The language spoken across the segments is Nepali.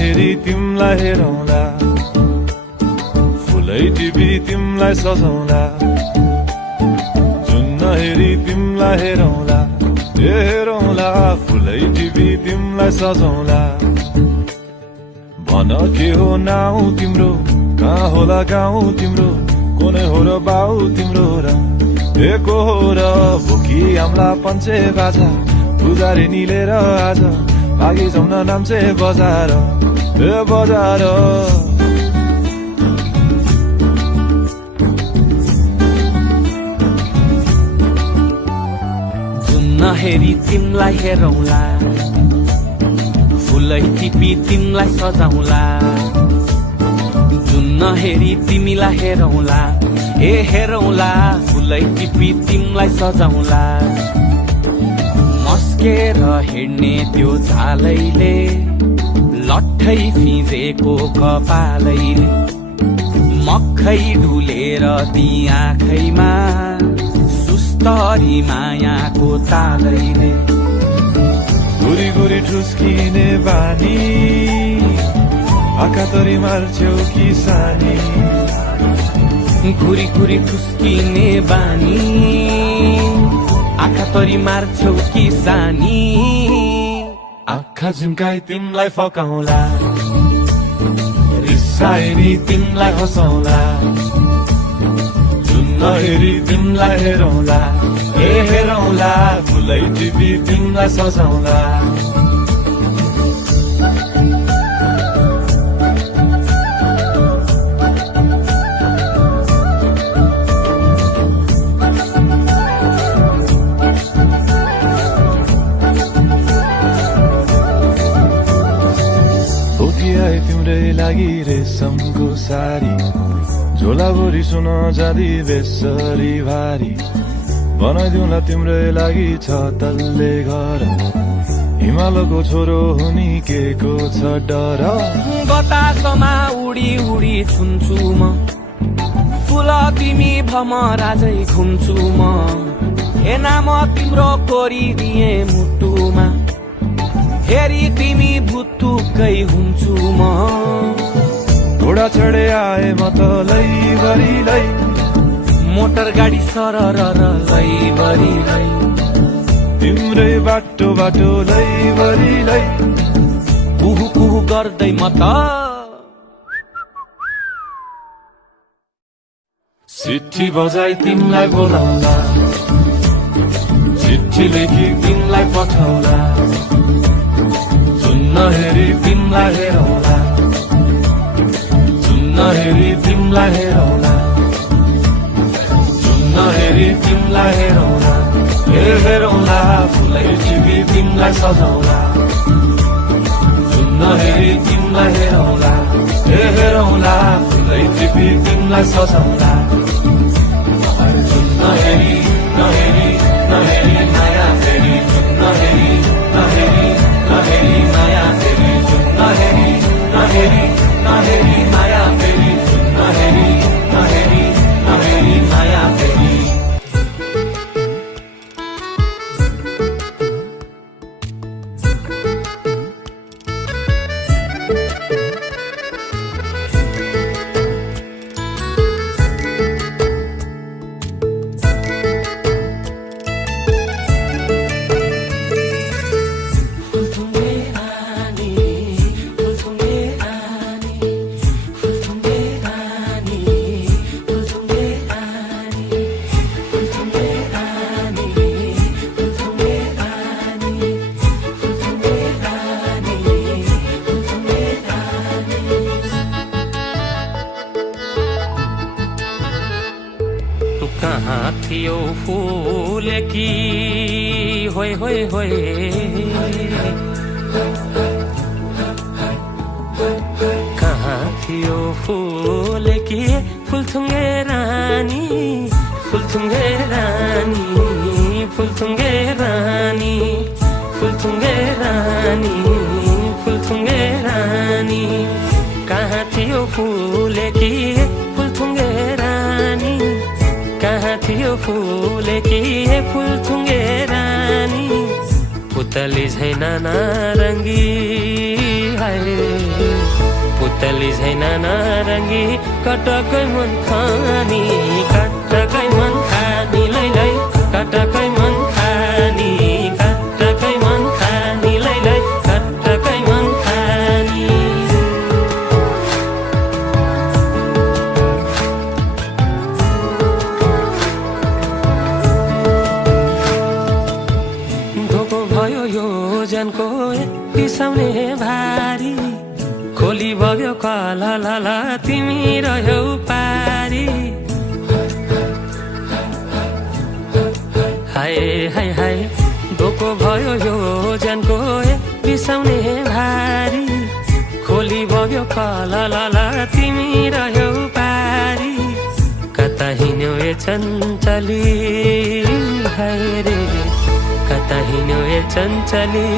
हेरी तिमलाई हेरौँला, फुलै टिपी तिमलाई सजाउँला। जुन हेरी तिमलाई हेरौँला, हेरौँला, फुलै टिपी तिमलाई सजाउँला। भन के हो नाउँ तिम्रो, कहाँ होला गाउँ तिम्रो, कुनै हो र बाउ तिम्रो र को हो र भोकी आम्ला पञ्चे बाजा पुजारी निलेर आज भागी जाउन नाम्चे बजार बजार। जुन हेरी तिमलाई हेरौँला, फुलै टिपी तिमलाई सजाउँला। जुन हेरी तिमीलाई हेरौँला, हेरौँला, फुलै टिपी तिमलाई सजाउँला। मस्केर हिँड्ने त्यो झालैले, लट्ठै फिजेको कपालैले, मक्खै डुलेर ती आँखैमा सुस्तरी मायाको तालैले। गुरी गुरी ठुस्किने बानी, आँखातरी मार्छौ कि सानी। घुरी घुरी ठुस्किने बानी, आँखा तरी मार्छौ कि सानी। आँखा झुम्काई तिमलाई फकाउँला, रिसाए नि तिमलाई हँसाउँला। जुन हेरी तिमलाई हेरौँला, हेरौँला, फुलै टिपी तिमलाई सजाउँला। तिम्रै लागि रेशमको सारी, झोलाभरि सुन जाँदी बेसरी भारी। बनाइदिउँला तिम्रै लागि छ तल्ले घर, हिमालको छोरो हुनी के को छ डर। बतासमा उडी उडी छुन्छु म, फुल तिमी भमराजै घुम्छु म। नाम तिम्रो कोरिदिए मुटुमा, हेरी तिमी भुत्तुकै हुन्छु म। घोडा चढे आए म त लैभरि लै, मोटर गाडी सरर लैभरि लै। तिम्रै बाटो बाटो लैभरि लै, कुहु कुहु गर्दै म त चिठी बजाई तिमलाई बोलाउँला, चिठी लेखी तिमलाई पठाउँला। जुन हेरी तिमलाई हेरौँला, जुन हेरी तिमलाई हेरौँला। जुन हेरी तिमलाई हेरौँला, हेरौँला, फुलै टिपी तिमलाई सजाउँला। जुन हेरी तिमलाई हेरौँला, हेरौँला, फुलै टिपी तिमलाई सजाउँला। जुन हेरी नहेरी नहेरी माया फेरि, जुन हेरी नहेरी नहेरी माया फेरि, जुन नहेरी नहेरी नहेरी माया फेरि, जुन नहेरी नहेरी नहेरी माया फेरि। कहाँ थियो फूल की होय होय होय, कहाँ थियो फूल की फुलथुङ्गे रानी, फुलथुङ्गे रानी, फुलथुङ्गे रानी। फुलेकी फुल थुङ्गे रानी पुतली झैन नारङ्गी हाय पुतली झैन नारङ्गी कटकै मन खानी कटकै मन खानी लै लै कटकै मन खानी कटकै मन खानी लै लै कटकै मन खानी धोको भयो यो जनको बिसाउने भारी खोली बग्यो कला ला तिमी रह्यौ पारी हाय हाय हाय धोको भयो यो जनको बिसाउने भारी खोली बग्यो कला ला तिमी रह्यौ पारी कता हिँड्यौ ए चञ्चली हाय रे कता हिँड्यौ ए चञ्चली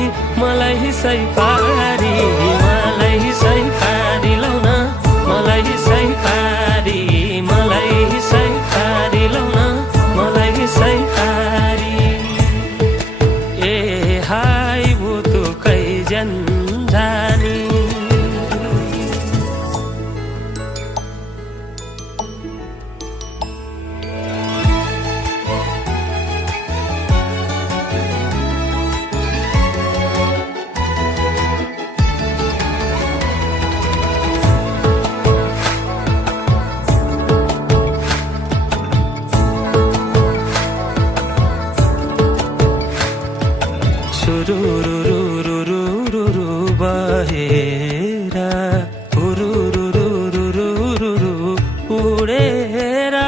मलाई सै पारी मलाई सै पारी लौ न मलाई सै पारी मलाई सै पारी लौ न मलाई सै पारी ए हाय बुतुकै जन्जानी सुरुरुरुरुरुरुरु बहेरा उरुरुरुरुरुरु उडेरा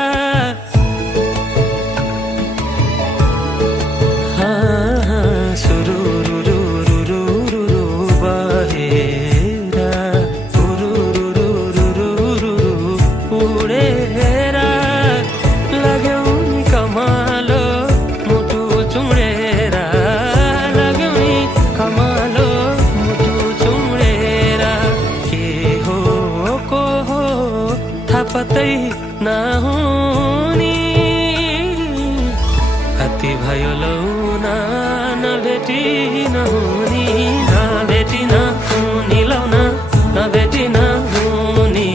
सुरुरुरुरुरुरु बहेरा उरुरुरुरुरुरु उडेरा लाग्यौ नि कमालो मुटु चुडेरा कमालो मुटु चुडेरा के हो को हो थाहा पत्तै नहुनी कति भयो लौ न नभेटी नहुनी नभेटी नहुनी लौ न नभेटी नहुनी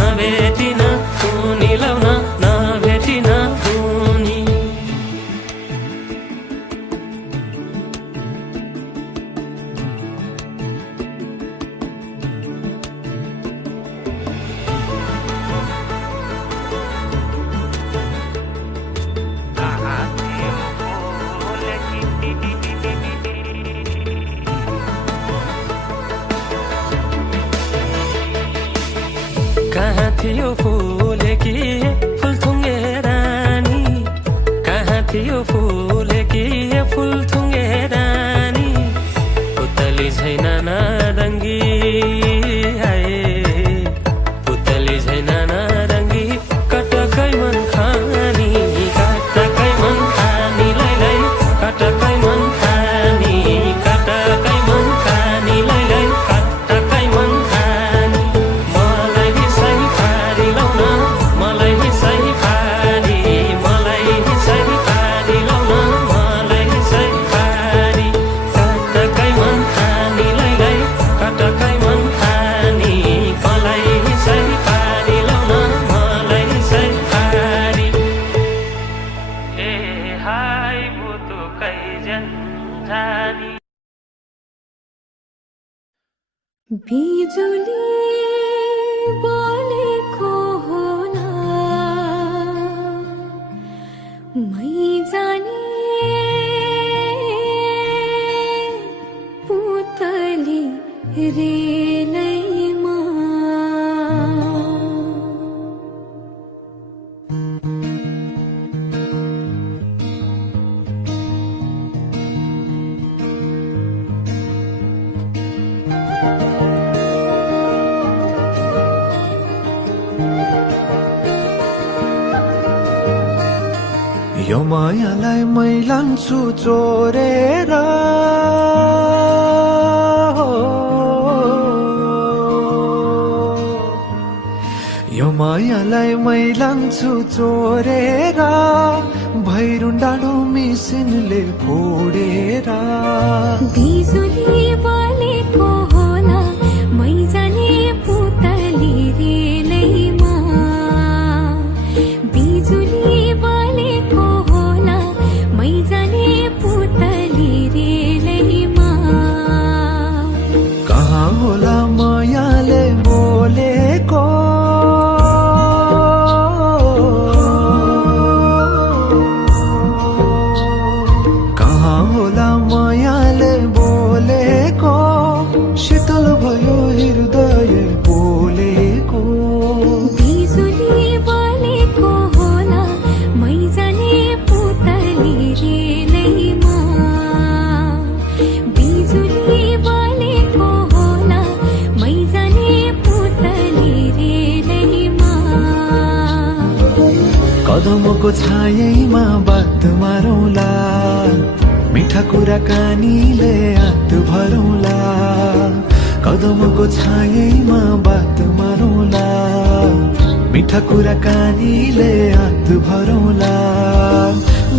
नभेटी नहुनी लौ न नभेटी नहुनी कहाँ थियो फुलेकी फुल थुङ्गे रानी कहाँ थियो फुलेकी फुल थुङ्गे रानी पुतली झैन नारङ्गी हाय पुतली झैन नारङ्गी कटकै मन खानी कटकै मन खानी लै लै कटकै मन खानी कटकै मन खानी लै लै कटकै मन खानी मलाई सै पारी लौ न मलाई सै पारी मलाई सै पारी लौ न मलाई सै पारी कटकै मन खानी लै लै कटकै मन खानी मलाई सै पारी लौ न मलाई सै पारी ए हाय बुतुकै जन्जानी बिजुली बोलेको होला मै जाने पुतली रेलैमा यो मायालाई मै लान्छु चोरेर यो मायालाई मै लान्छु चोरेर भैरुन डाँडो मिसिनले फोडेर बिजुली बलेको होला मैजाने पुतली रेलैमा बिजुली बलेको होला मैजाने पुतली रेलैमा कहाँ होला मायाले बोलेको कहाँ होला मायाले बोलेको शीतल भयो हृदय बोलेको बिजुली बलेको होला मैजाने पुतली रेलैमा बिजुली बलेको होला मैजाने पुतली रेलैमा कदमको छायैमा बात मारौला मिठा कुराकानीले हात भरौला कदमको छायैमा बात मारौला मिठा कुराकानीले हात भरौला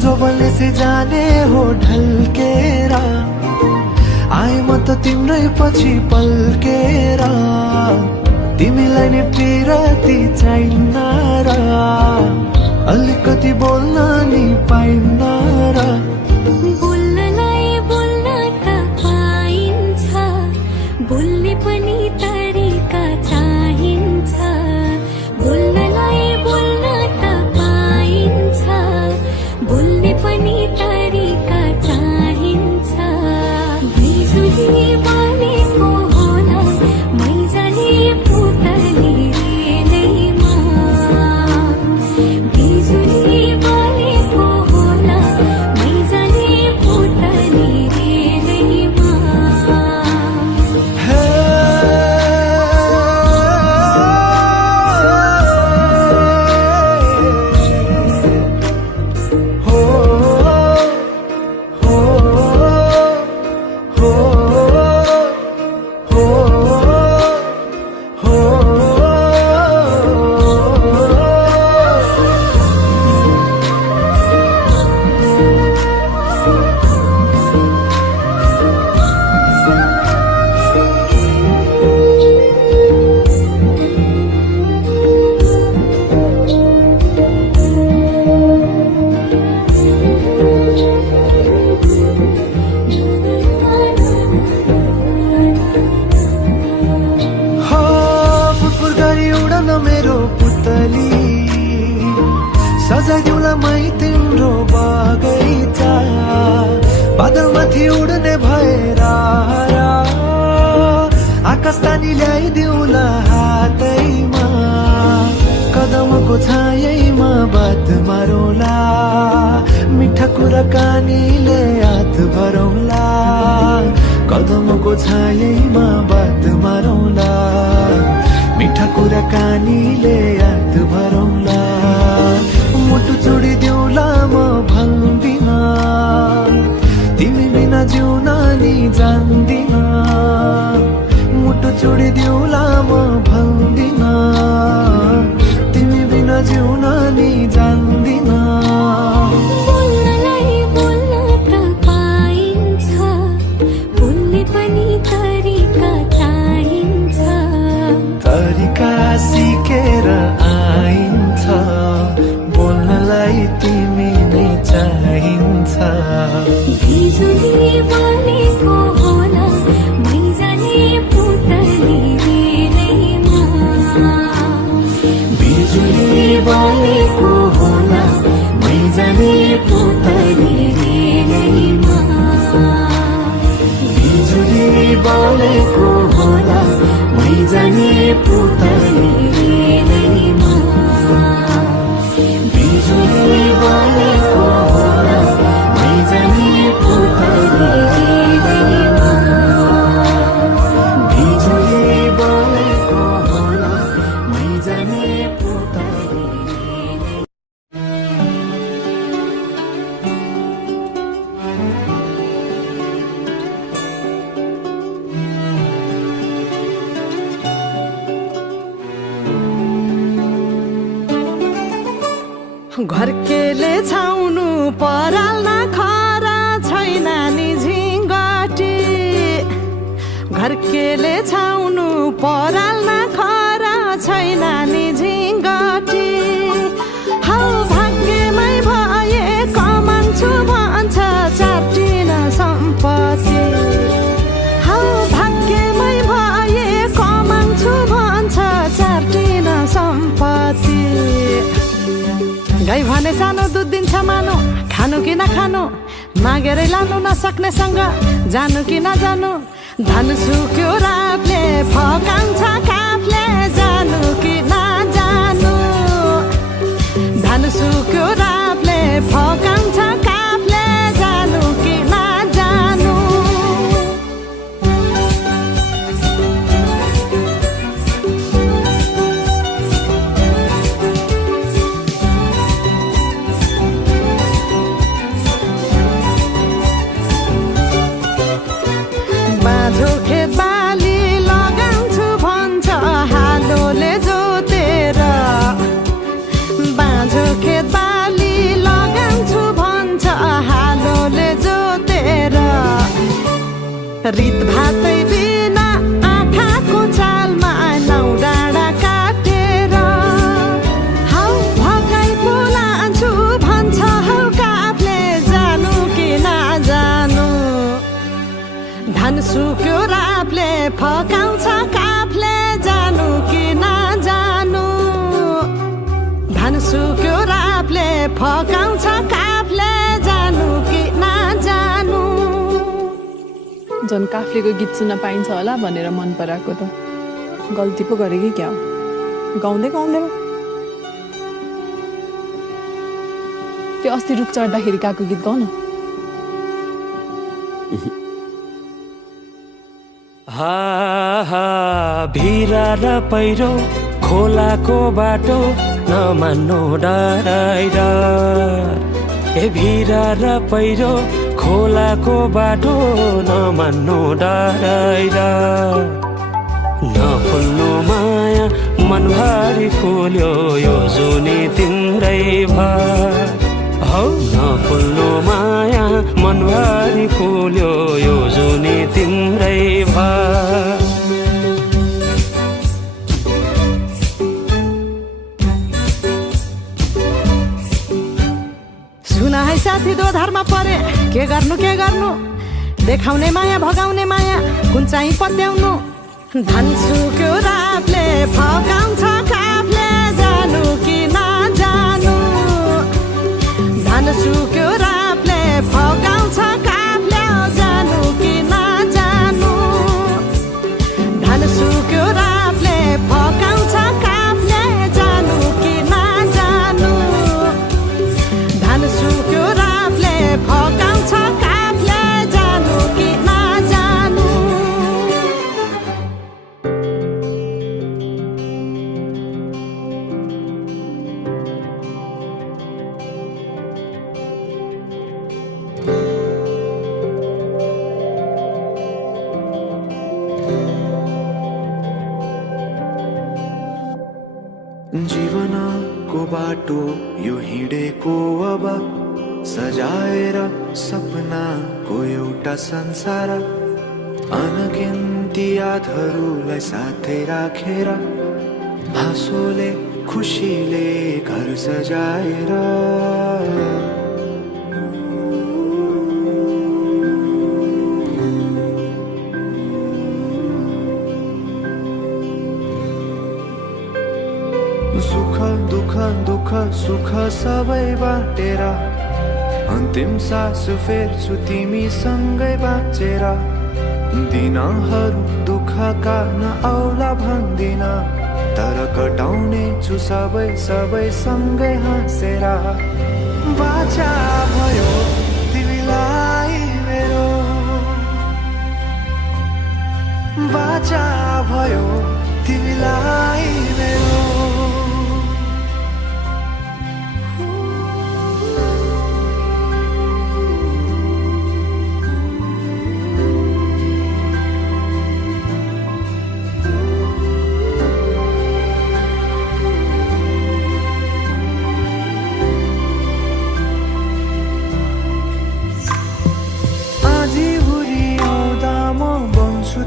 जोबनले से जाने हो ढल्केर आए म त तिम्रै पछि पल्केर तिमीलाई नि पिरती चाहिन्न र अलिकति बोल्न नि पाइन्न र बोल्नलाई बोल्न त पाइन्छ बोल्ने पनि तरिका चाहिन्छ बोल्नलाई बोल्न त पाइन्छ बोल्ने पनि तरिका चाहिन्छ बिजुली बलेको होला मैजाने पुतली रेलैमा बिजुली बलेको होला मैजाने पुतली रेलैमा हे हो हो हो हो हो फुरफुर गरी उडन मेरो पुतली सजाइदिउँला मै तिम्रो बगैँचा बादलमाथि उड्ने भएर आकाश तानी ल्याइदिउँला हातैमा कदमको छायैमा बात मारौला मिठा कुराकानीले हात भरौला कदमको छायैमा बात मारौला मिठा कुराकानीले हात भरौला मुटु छोडिदिउँला म भन्दिन तिमी बिना जिउन नि जान्दिन मुटु छोडिदिउँला म भन्दिन तिमी बिना जिउन नि जान्दिन बोल्नलाई बोल्न त पाइन्छ बोल्ने पनि तरिका चाहिन्छ तरिका सिकेर आइन्छ बोल्नलाई तिमी नै चाहिन्छ बिजुली बलेको होला मैजाने पुतली रेलैमा बिजुली बलेको होला मैजाने पुतली रेलैमा बिजुली बलेको होला मैजाने पुतली रेलैमा बिजुली बलेको होला मैजाने पुतली रेलैमा बिजुली बलेको होला मैजाने पुतली घर्केले छाउनु पराल नखरा छैन नि झिङ्गटी घरकेले छाउनु पराल नखरा छैन नि झिङ्गटी हौ भाग्यमै भए कमान्छु भन्छ चाटिन सम्पत्ति हौ भाग्यमै भए कमान्छु भन्छ चाटिन सम्पत्ति गाई भने सानो दुध दिन्छ मानो खानु कि नखानु मागेरै लानु नसक्नेसँग जानु कि नजानु धन सुक्यो रातले फकाउँछ काफले जानु कि नजानु धन सुक्यो रातले फकाउँछ काफले जानु कि नजानु बाँझो खेत बाली लगाउँछु भन्छ हालोले जोतेर बाँझो खेत बाली लगाउँछु भन्छ हालोले जोतेर रित भातै बिना आँखाको चालमा नौ डाँडा काटेर हौ भगाइ बोलान्छु भन्छ हौ काफले जानु कि नजानु धन सुक्यो रापले फकाउँछ काफले जानु कि नजानु धन सुक्यो रापले फकाउँछ काफले जानु कि नजानु झन् काफ्लेको गीत सुन्न पाइन्छ होला भनेर मन पराएको त गल्ती पो गरेँ कि क्या हो गाउँदै गाउँदै त्यो अस्ति रुख चढ्दाखेरि गएको गीत गाउन हा हा भिरा र पहिरो खोलाको बाटो नमान्नु डराइर ए भिरा र पहिरो खोलाको बाटो नमान्नु डराइर नफुल्नु माया मनभरि फुल्यो यो जुनी तिम्रै भर हौ नफुल्नु माया मनभरि फुल्यो यो जुनी तिम्रै भर सुन है साथी दोधारमा परे के गर्नु देखाउने माया भगाउने माया कुन चाहिँ पत्याउनु धन सुक्यो रातले फकाउँछ काफले जानु कि नजानु धन सुक्यो रातले फकाउँछ काफले जानु कि नजानु धन सुक्यो रातले फकाउँछ काफले जानु कि नजानु धन सुक्यो रातले फकाउँछ काफले जानु कि नजानु जीवनको बाटो यो हिँडेको अब सजाएर सपनाको एउटा संसार अनगिन्ती यादहरूलाई साथै राखेर हाँसोले खुसीले घर सजाएर सुख दुख सुख सबै बाटेर अन्तिम सास फेर्छु तिमीसँगै बाँचेर दिनहरू दुःखका नआउला भन्दिन तर कटाउने छु सबै सँगै हाँसेर बाचा भयो तिमीलाई मेरो बाचा भयो तिमीलाई मेरो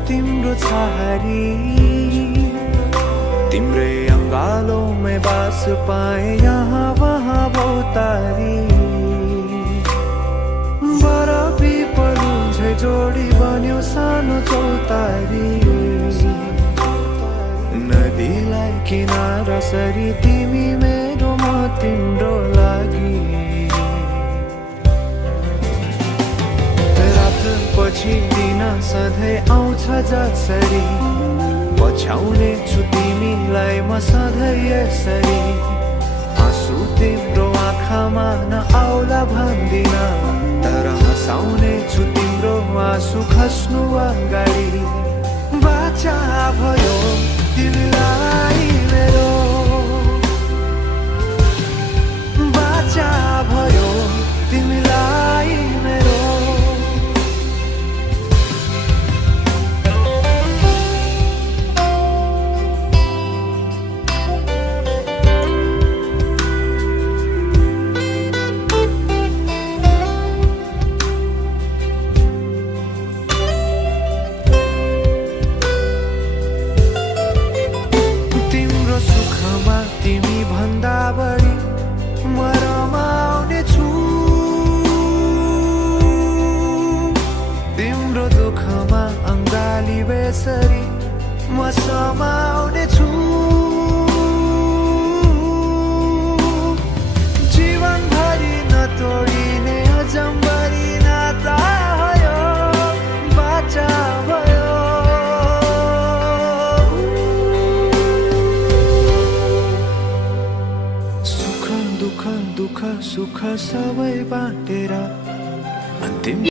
तिम्रो छहारी तिम्रै अंगालों में बास पाए यहाँ वहाँ बहुतारी बरफी पलुझे जोडी बन्यो सानो चौतारी नदीलाई किनारा सरी तिमी मेरो म तिम्रो लागि रात पछि दिन सधैँ आउँछ जसरी पछ्याउने छु तिमीलाई म सधैँ यसरी आँसु तिम्रो आँखामा नआउला भन्दिन तर हँसाउने छु तिम्रो आँसु खस्नु अगाडि बाचा भयो तिमीलाई मेरो बाचा भयो तिमीलाई मेरो तिमी भन्दा बढी म रमाउने छु तिम्रो दुःखमा अङ्गाली बेसरी म समाउने छु जीवनभरि नतोडिने अजम्बरी नाता भयो बाचा भयो दुःख सुख सबै बाँटेर अन्तिम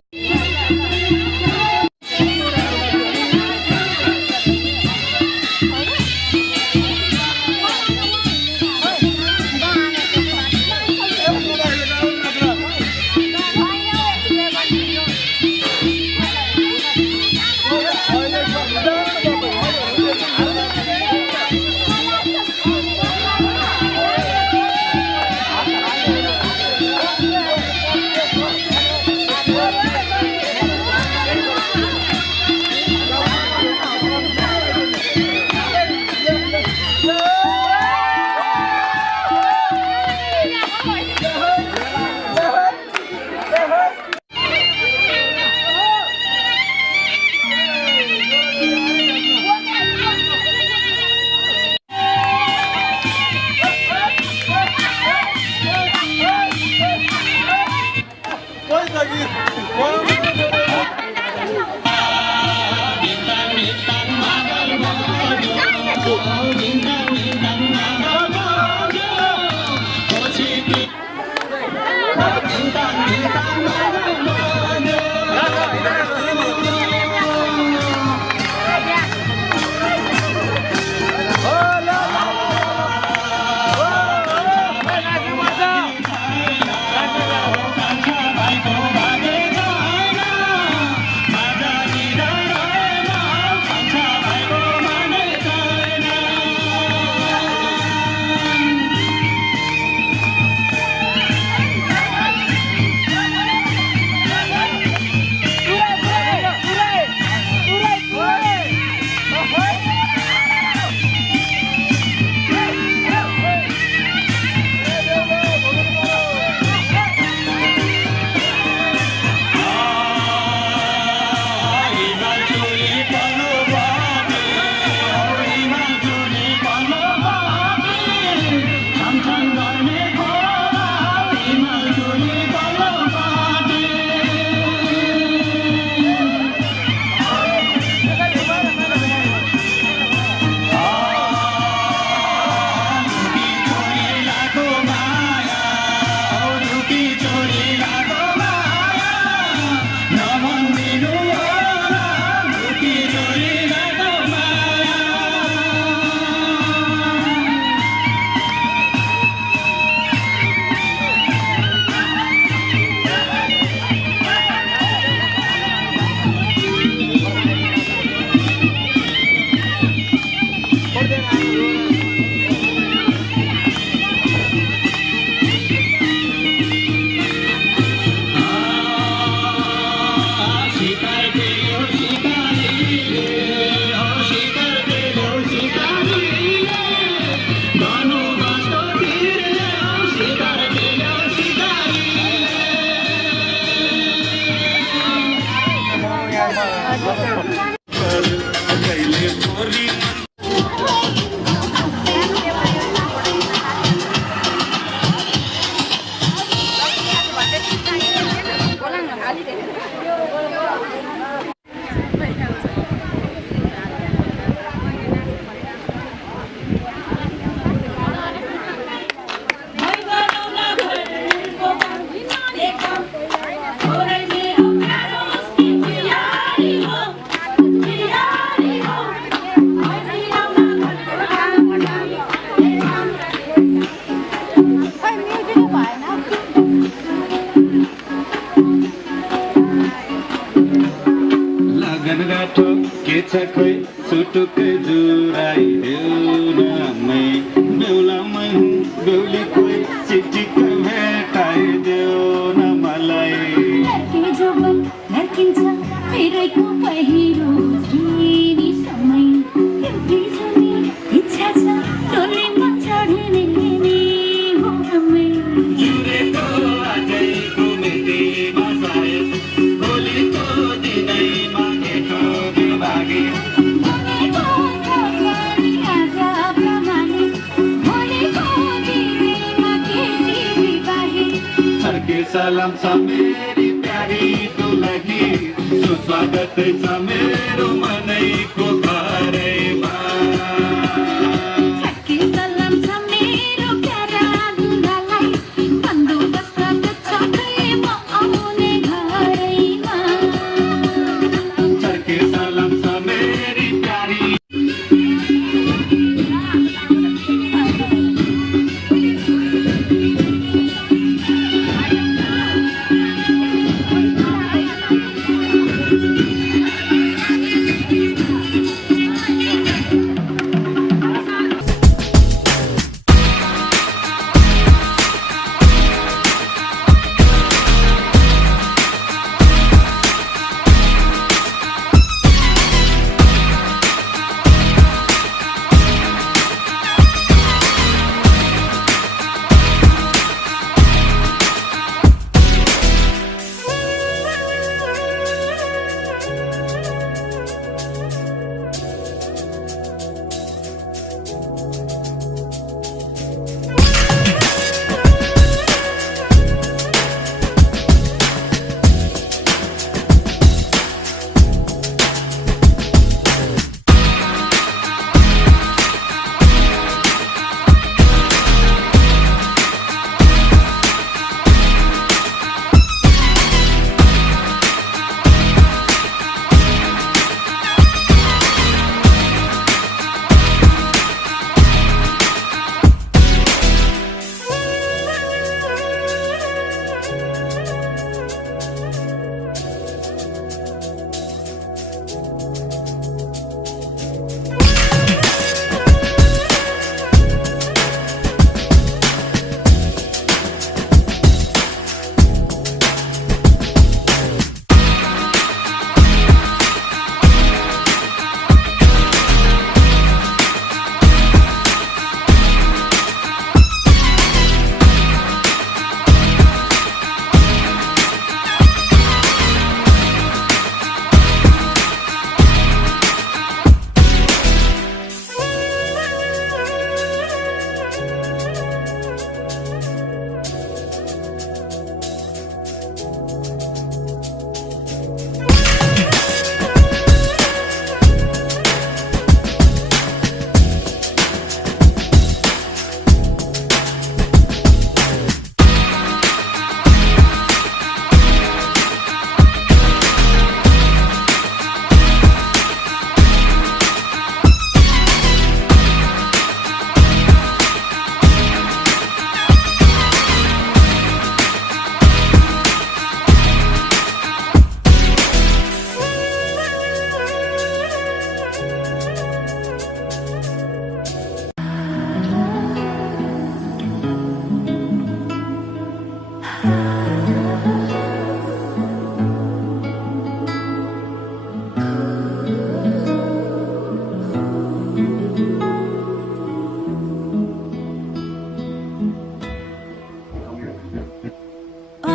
के छ खोइ सुटुकै जुराइदेऊ न मै बेहुलामै हुँ बेहुली कोही चिठीको भेटाइदेऊ न मलाई जोबन धर्किन्छ फेरैको पहिरो फेरि समय एउटै छुने इच्छा छ टोलीमा चढ्ने नि हो समय जुरेको आजैको मितिमा सायद भोलिको दिनैमा केटो बिभागे भनेको सपनी आज प्रमाणे भोलिको दिनैमा केटी बिवाहे छर्के सलाम छ मेरी प्यारी दुलही सुस्वागत छ मेरो मनैको घरैमा छक्की सलाम छ मेरो प्यारा दुलालाई बन्दोबस्त छ म आउने घरैमा छर्के सलाम छ मेरी प्यारी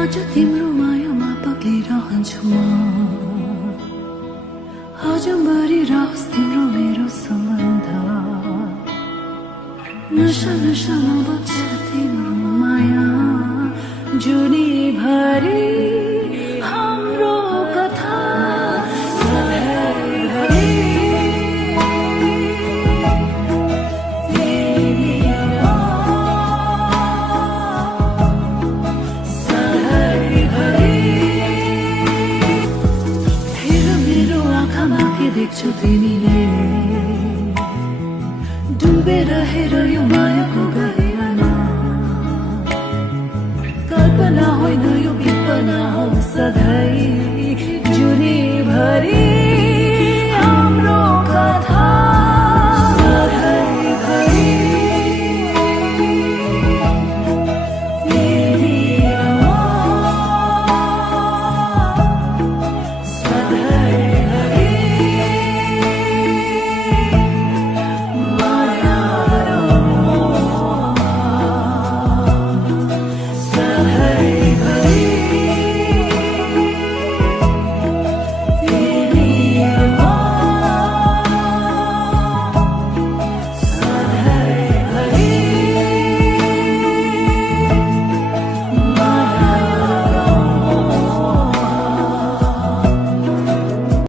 आज तिम्रो मायामा पक्लिरहन्छु म अझम्बरी रहोस् तिम्रो मेरो सम्बन्ध नशा नशामा बग्छ तिम्रो माया जुनीभरि हाम्रो कथा सधैँभरि देख्छु तिमीले डुबेर हेर यो मायाको गहिरामा कल्पना होइन यो विपना हो सधैँ जुनीभरि